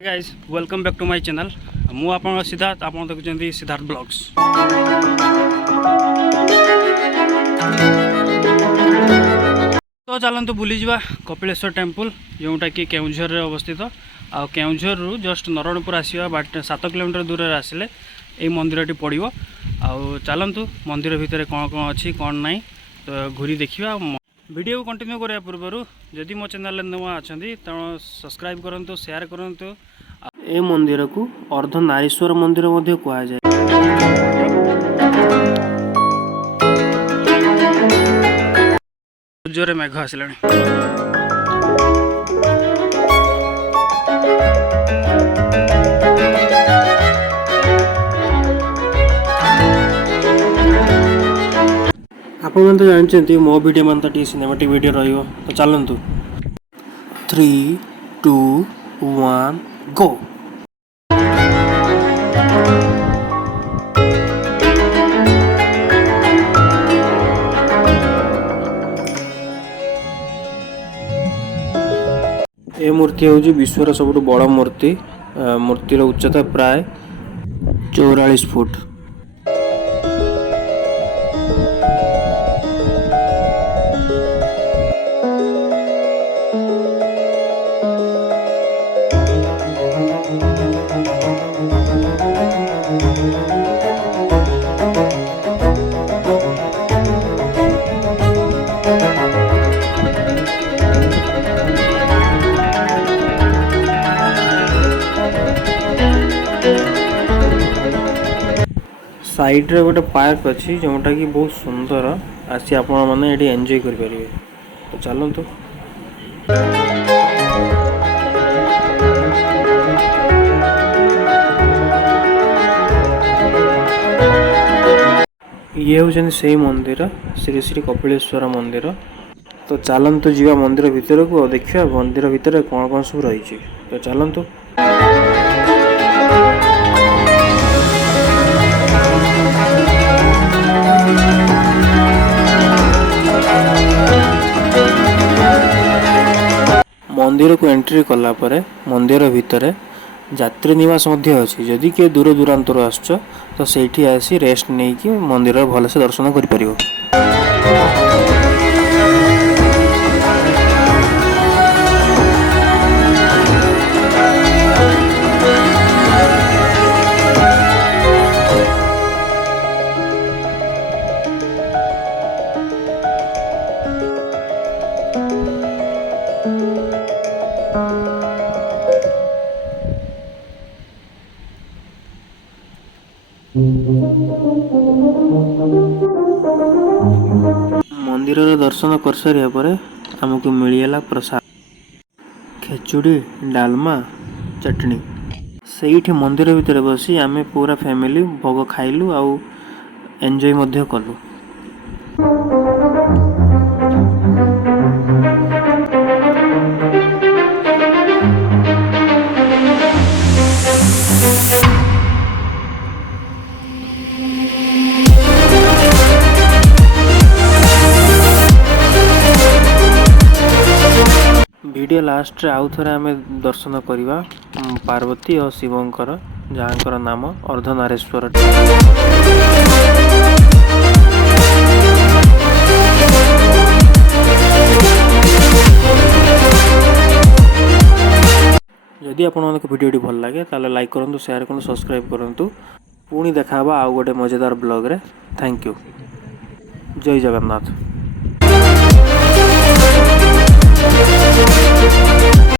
Guys welcome back to my channel. मु आपन सिद्धार्थ आप देखुं सिद्धार्थ ब्लॉग्स। तो चलतु बुली जावा कपिलेश्वर टेम्पल जोटा कि केउझर अवस्थित आ केउझर रु जस्ट नरणपुर आसवा बाट 7 किलोमीटर दूर आसिले ये मंदिर पड़ो। चलतु मंदिर भितर कौन कौन अच्छी कौन ना तो घूरी देखा। वीडियो को कंटिन्यू करने पूर्व जदि मो चैनल नुआ अच्छा तेणु सब्सक्राइब करूँ शेयर करूँ। ए मंदिर को अर्धनारीश्वर मंदिर कह जाए। जोरे मेघ आसला आप जानते मो वीडियो मन तो सिनेमेटिक वीडियो रही। तो चलतु 3, 2, 1 गो। ये मूर्ति हूँ विश्वर सब बड़ मूर्ति। मूर्तिर उच्चता प्राय 44 फुट। साइड रे गोटे पार्क अच्छी जोटा कि बहुत सुंदर आसी आपण मैंने ये एंजॉय करें। तो चलतु ये हूँ से मंदिर श्री श्री कपिलेश्वर मंदिर। तो चलतु जीवा मंदिर भितर को देखा मंदिर भितर कौन कौन सब रही। तो चलतु मंदिर को एंट्री कला परे मंदिर भितर यात्री निवास अच्छी। जदि किए दूर दूरांतर आसछ तो सेठी आसी रेस्ट नहीं कि मंदिर भलसे दर्शन कर परियो। मंदिर दर्शन कर सारिया पर आमको मिलला प्रसाद खेचुड़ी डालमा चटनी। से मंदिर भितर बसी आमे पूरा फैमिली भोग खाइलु आउ एंजॉय मध्य कलु। वीडियो लास्ट रे आउ थरे आमे दर्शन करिवा पार्वती और शिवंकर जहाँकर नाम अर्धनारीश्वर। जदि आपन वीडियो भल लगे ताले लाइक करंतु शेयर करंतु सब्सक्राइब करंतु। पुणी देखा आउ गोटे मजेदार ब्लॉग रे। Thank you. जय जगन्नाथ।